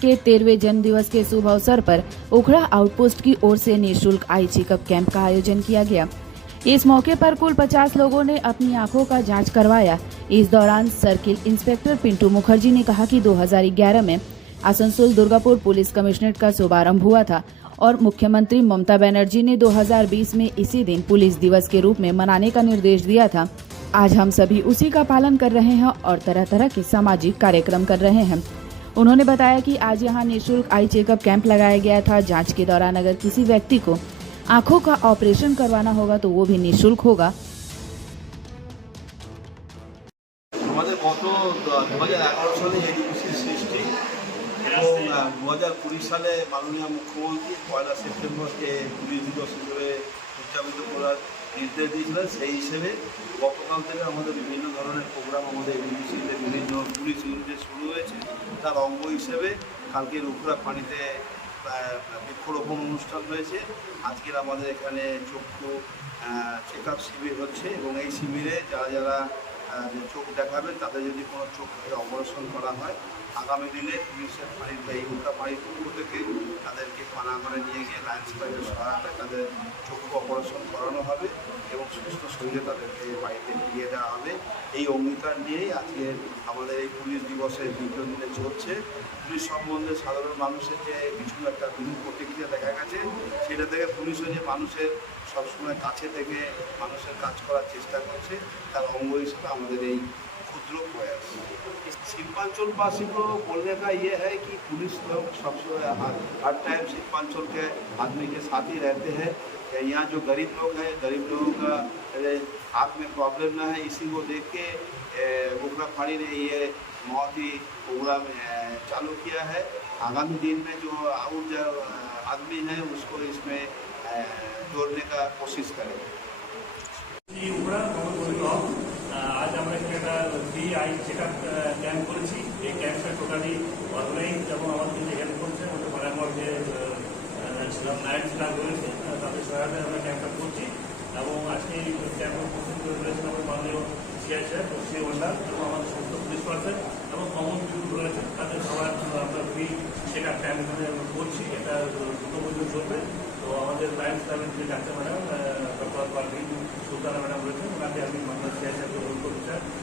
के 13वें जन्म दिवस के शुभ अवसर पर उखड़ा आउटपोस्ट की ओर से निःशुल्क आई चेकअप कैंप का आयोजन किया गया। इस मौके पर कुल 50 लोगों ने अपनी आंखों का जांच करवाया। इस दौरान सर्किल इंस्पेक्टर पिंटू मुखर्जी ने कहा कि 2011 में आसनसोल दुर्गापुर पुलिस कमिश्नरेट का शुभारंभ हुआ था और मुख्यमंत्री ममता बनर्जी ने 2020 में इसी दिन पुलिस दिवस के रूप में मनाने का निर्देश दिया था। आज हम सभी उसी का पालन कर रहे हैं और तरह तरह के सामाजिक कार्यक्रम कर रहे हैं। उन्होंने बताया कि आज यहां निःशुल्क आई चेकअप कैंप लगाया गया था। जांच के दौरान अगर किसी व्यक्ति को आंखों का ऑपरेशन करवाना होगा तो वो भी निःशुल्क होगा। আমাদের গত 2011 সালে এডিবিসির সৃষ্টি এবং 2020 সালে মাননীয় মুখ্যমন্ত্রী 1 সেপ্টেম্বরকে পুলিশ দিবস হিসেবে উদযাপিত করার নির্দেশ দিয়েছিলেন। সেই হিসেবে গতকাল থেকে আমাদের বিভিন্ন ধরনের প্রোগ্রাম আমাদের এডিবিসিতে বিভিন্ন পুলিশ ইউনিটে শুরু হয়েছে। তার অঙ্গ হিসেবে কালকের উখড়া পানিতে বৃক্ষরোপণ অনুষ্ঠান হয়েছে। আজকের আমাদের এখানে চক্ষু চেক আপ শিবির হচ্ছে এবং এই শিবিরে যারা যারা চোখ দেখাবেন তাদের যদি কোনো চোখে অপারেশন করা হয় আগামী দিনে পুলিশের ফাঁড়ির বা এই উল্টা ফাঁড়ির পক্ষ থেকে তাদেরকে পানাগড়ে নিয়ে গিয়ে লায়ন্স ক্লাবের সহায়তায় তাদের চক্ষু অপারেশন করানো হবে এবং সুস্থ শরীরে তাদেরকে বাড়িতে ফিরিয়ে দেওয়া হবে। এই অঙ্গীকার নিয়েই আজকে আমাদের এই পুলিশ দিবসের দ্বিতীয় দিনে চলছে। পুলিশ সম্বন্ধে সাধারণ মানুষের যে কিছু একটা বিরূপ প্রতিক্রিয়া দেখা গেছে, সেটা থেকে পুলিশও যে মানুষের সবসময় কাছে থেকে মানুষের কাজ করার চেষ্টা করছে, তার অঙ্ग हिसाब আমাদের এই ক্ষুদ্র প্রয়াস। शिल्पांचलवासी को बोलने का ये है कि पुलिस लोग सबसे हर टाइम शिल्पांचल के आदमी के साथ ही रहते हैं। यहाँ जो गरीब लोग हैं, गरीब लोगों का हाथ में प्रॉब्लम ना है, इसी को देख के उखड़ा फाड़ी ने ये बहुत ही प्रोग्राम चालू किया है। आगामी दिन में जो और जो आदमी हैं उसको इसमें जोड़ने का कोशिश करेंगे। आज আমরা এখানে একটা ফ্রি আই চেকআপ ক্যাম্প করেছি। এই ক্যাম্পটা টোটালি অর্গানাইজ এবং আমাদের যে হেল্প করছে আমাদের পাড়ার যে লায়ন্স ক্লাব রয়েছে তাদের সহায়তায় আমরা ক্যাম্পটা করছি এবং আজকে এই ক্যাম্পে উপস্থিত করে রয়েছেন আমাদের মাননীয় সিআই সাহেব, সিএ ওয়ান্ডার এবং আমাদের সমস্ত পুলিশ পার্সন এবং কমন পিপুল রয়েছে, তাদের সবাই আমরা ফ্রি চেকআপ ক্যাম্প এখানে করছি। এটা দ্রুত পর্যন্ত চলবে। তো আমাদের লায়ন্স ক্লাবের যে ডাক্তার madam doctor Parvin Sultana madam রয়েছেন, ওনাকে আমি মাননীয় সিআই সাহেবকে অনুরোধ করতে চাই